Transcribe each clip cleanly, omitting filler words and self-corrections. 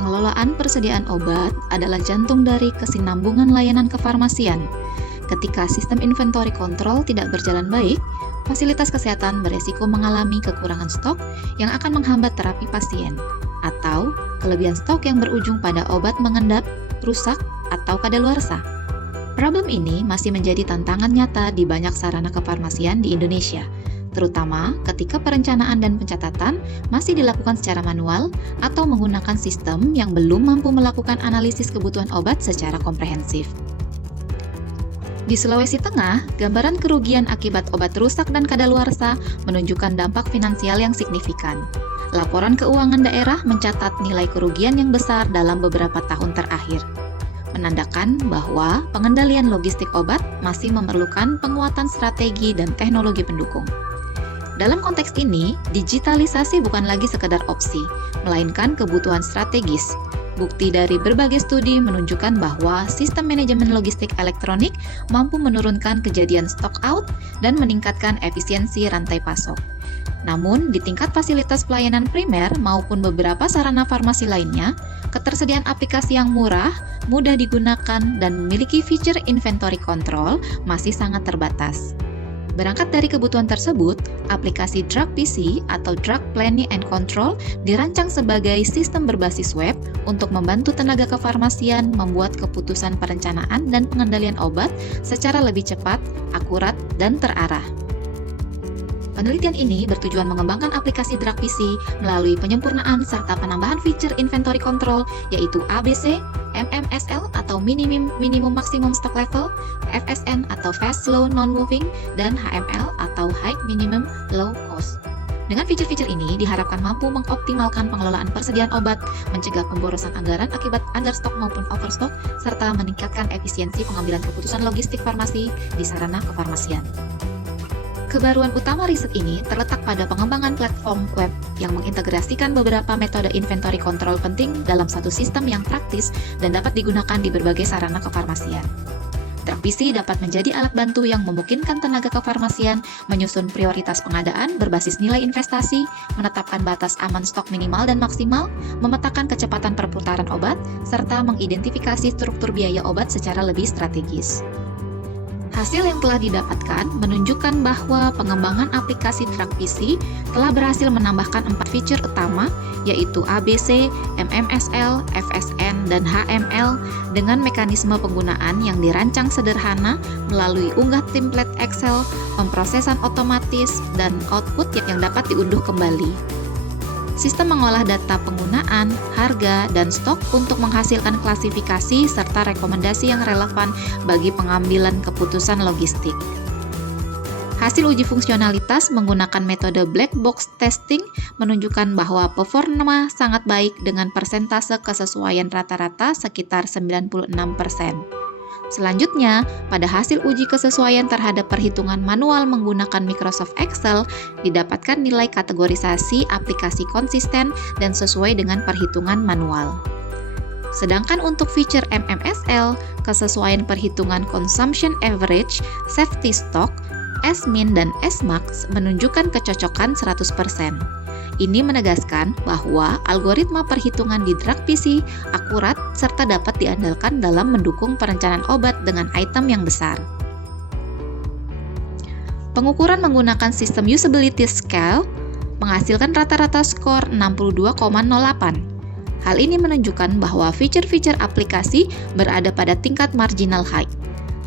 Pengelolaan persediaan obat adalah jantung dari kesinambungan layanan kefarmasian. Ketika sistem inventory control tidak berjalan baik, fasilitas kesehatan beresiko mengalami kekurangan stok yang akan menghambat terapi pasien, atau kelebihan stok yang berujung pada obat mengendap, rusak, atau kadaluarsa. Problem ini masih menjadi tantangan nyata di banyak sarana kefarmasian di Indonesia, terutama ketika perencanaan dan pencatatan masih dilakukan secara manual atau menggunakan sistem yang belum mampu melakukan analisis kebutuhan obat secara komprehensif. Di Sulawesi Tengah, gambaran kerugian akibat obat rusak dan kadaluarsa menunjukkan dampak finansial yang signifikan. Laporan keuangan daerah mencatat nilai kerugian yang besar dalam beberapa tahun terakhir, menandakan bahwa pengendalian logistik obat masih memerlukan penguatan strategi dan teknologi pendukung. Dalam konteks ini, digitalisasi bukan lagi sekedar opsi, melainkan kebutuhan strategis. Bukti dari berbagai studi menunjukkan bahwa sistem manajemen logistik elektronik mampu menurunkan kejadian stock out dan meningkatkan efisiensi rantai pasok. Namun, di tingkat fasilitas pelayanan primer maupun beberapa sarana farmasi lainnya, ketersediaan aplikasi yang murah, mudah digunakan, dan memiliki fitur inventory control masih sangat terbatas. Berangkat dari kebutuhan tersebut, aplikasi Drug PC atau Drug Planning and Control dirancang sebagai sistem berbasis web untuk membantu tenaga kefarmasian membuat keputusan perencanaan dan pengendalian obat secara lebih cepat, akurat, dan terarah. Penelitian ini bertujuan mengembangkan aplikasi Drug PC melalui penyempurnaan serta penambahan fitur inventory control yaitu ABC, MMSL atau minimum maximum stock level, FSN atau fast slow non-moving, dan HML atau high minimum low cost. Dengan fitur-fitur ini diharapkan mampu mengoptimalkan pengelolaan persediaan obat, mencegah pemborosan anggaran akibat understock maupun overstock, serta meningkatkan efisiensi pengambilan keputusan logistik farmasi di sarana kefarmasian. Kebaruan utama riset ini terletak pada pengembangan platform web yang mengintegrasikan beberapa metode inventory control penting dalam satu sistem yang praktis dan dapat digunakan di berbagai sarana kefarmasian. Drug PC dapat menjadi alat bantu yang memungkinkan tenaga kefarmasian menyusun prioritas pengadaan berbasis nilai investasi, menetapkan batas aman stok minimal dan maksimal, memetakan kecepatan perputaran obat, serta mengidentifikasi struktur biaya obat secara lebih strategis. Hasil yang telah didapatkan menunjukkan bahwa pengembangan aplikasi Drug PC telah berhasil menambahkan 4 fitur utama, yaitu ABC, MMSL, FSN, dan HML dengan mekanisme penggunaan yang dirancang sederhana melalui unggah template Excel, pemrosesan otomatis, dan output yang dapat diunduh kembali. Sistem mengolah data penggunaan, harga, dan stok untuk menghasilkan klasifikasi serta rekomendasi yang relevan bagi pengambilan keputusan logistik. Hasil uji fungsionalitas menggunakan metode black box testing menunjukkan bahwa performa sangat baik dengan persentase kesesuaian rata-rata sekitar 96%. Selanjutnya, pada hasil uji kesesuaian terhadap perhitungan manual menggunakan Microsoft Excel, didapatkan nilai kategorisasi aplikasi konsisten dan sesuai dengan perhitungan manual. Sedangkan untuk fitur MMSL, kesesuaian perhitungan consumption average, safety stock, S-min dan S-max menunjukkan kecocokan 100%. Ini menegaskan bahwa algoritma perhitungan di Drug PC akurat serta dapat diandalkan dalam mendukung perencanaan obat dengan item yang besar. Pengukuran menggunakan sistem usability scale menghasilkan rata-rata skor 62,08. Hal ini menunjukkan bahwa fitur-fitur aplikasi berada pada tingkat marginal high.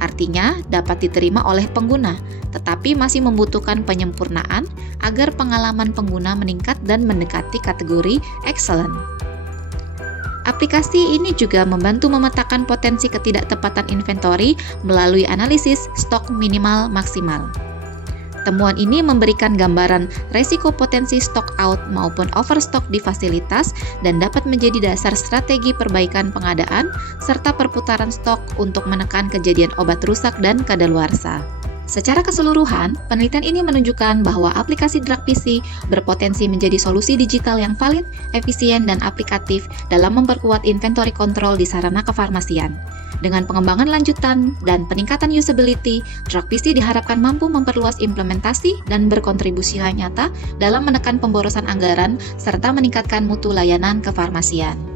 Artinya dapat diterima oleh pengguna, tetapi masih membutuhkan penyempurnaan agar pengalaman pengguna meningkat dan mendekati kategori excellent. Aplikasi ini juga membantu memetakan potensi ketidaktepatan inventory melalui analisis stok minimal maksimal. Temuan ini memberikan gambaran resiko potensi stock out maupun overstock di fasilitas dan dapat menjadi dasar strategi perbaikan pengadaan serta perputaran stok untuk menekan kejadian obat rusak dan kadaluarsa. Secara keseluruhan, penelitian ini menunjukkan bahwa aplikasi Drug PC berpotensi menjadi solusi digital yang valid, efisien, dan aplikatif dalam memperkuat inventory control di sarana kefarmasian. Dengan pengembangan lanjutan dan peningkatan usability, Drug PC diharapkan mampu memperluas implementasi dan berkontribusi nyata dalam menekan pemborosan anggaran serta meningkatkan mutu layanan kefarmasian.